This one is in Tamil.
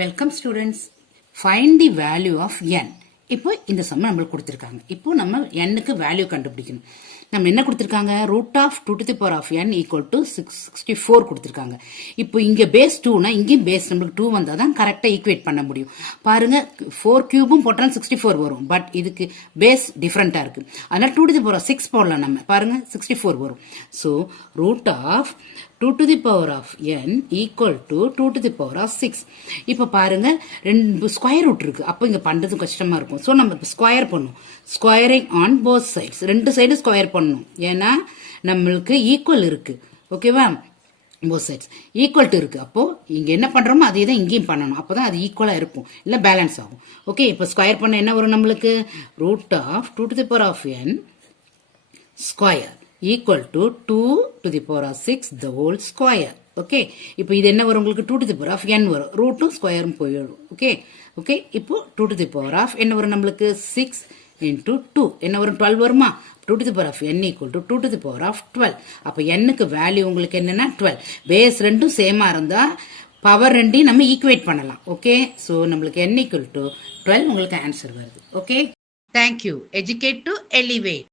Welcome students. Find the value of n. இப்போ இந்த சம்ம நம்மளுக்கு கொடுத்துருக்காங்க. இப்போ நம்ம n-க்கு வேல்யூ கண்டுபிடிக்கணும். நம்ம என்ன கொடுத்துருக்காங்க? Root of 2 to the power of n equal to 64 கொடுத்துருக்காங்க. இப்போ இங்க பேஸ் 2னா இங்கேயும் பேஸ் நம்மளுக்கு 2 வந்தால் தான் கரெக்டாக ஈக்குவேட் பண்ண முடியும். பாருங்க 4 கியூபும் போட்டாலும் 64 வரும். பட் இதுக்கு பேஸ் டிஃப்ரெண்டா இருக்கு. அதனால 2 to the power of 6 போடலாம் நம்ம. பாருங்க 64 வரும். So root of 2 to the power of n equal to 2 to the power of 6. இப்போ பாருங்க ரெண்டு ஸ்கொயர் ரூட் இருக்கு. அப்போ இங்க பண்றது கஷ்டமா இருக்கும். ஸோ நம்ம ஸ்கொயர் பண்ணும். Squaring on both sides. ரெண்டு சைடு ஸ்கொயர் பண்ணணும். ஏன்னா நம்மளுக்கு ஈக்குவல் இருக்கு. ஓகேவா? போத் சைட்ஸ் ஈக்குவல் டு இருக்கு. அப்போ இங்க என்ன பண்றோமோ அதே தான் இங்கேயும் பண்ணணும். அப்பதான் அது ஈக்குவலா இருக்கும். இல்ல பேலன்ஸ் ஆகும். ஓகே, இப்போ ஸ்கொயர் பண்ண என்ன வரும் நம்மளுக்கு? Root of 2 to the power of n square equal to 2 to the power of 6 the whole square. Okay, இப்போ இது என்ன வரும் உங்களுக்கு? 2 to the power of n வரும். ரூட்டும் ஸ்கொயரும் போயிடும். ஓகே ஓகே, இப்போ 2 to the power of என்ன வரும் நம்மளுக்கு? 6 into 2 என்ன வரும்? 12 வருமா? 2 to the power of n equal to 2 to the power of 12. அப்ப n-க்கு வேல்யூ உங்களுக்கு என்னன்னா 12. பேஸ் ரெண்டும் சேமா இருந்தா பவர் ரெண்டையும் நம்ம ஈக்குவேட் பண்ணலாம். ஓகே, சோ நம்மளுக்கு n equal to 12 உங்களுக்கு ஆன்சர் வருது. Okay, thank you. Educate to elevate.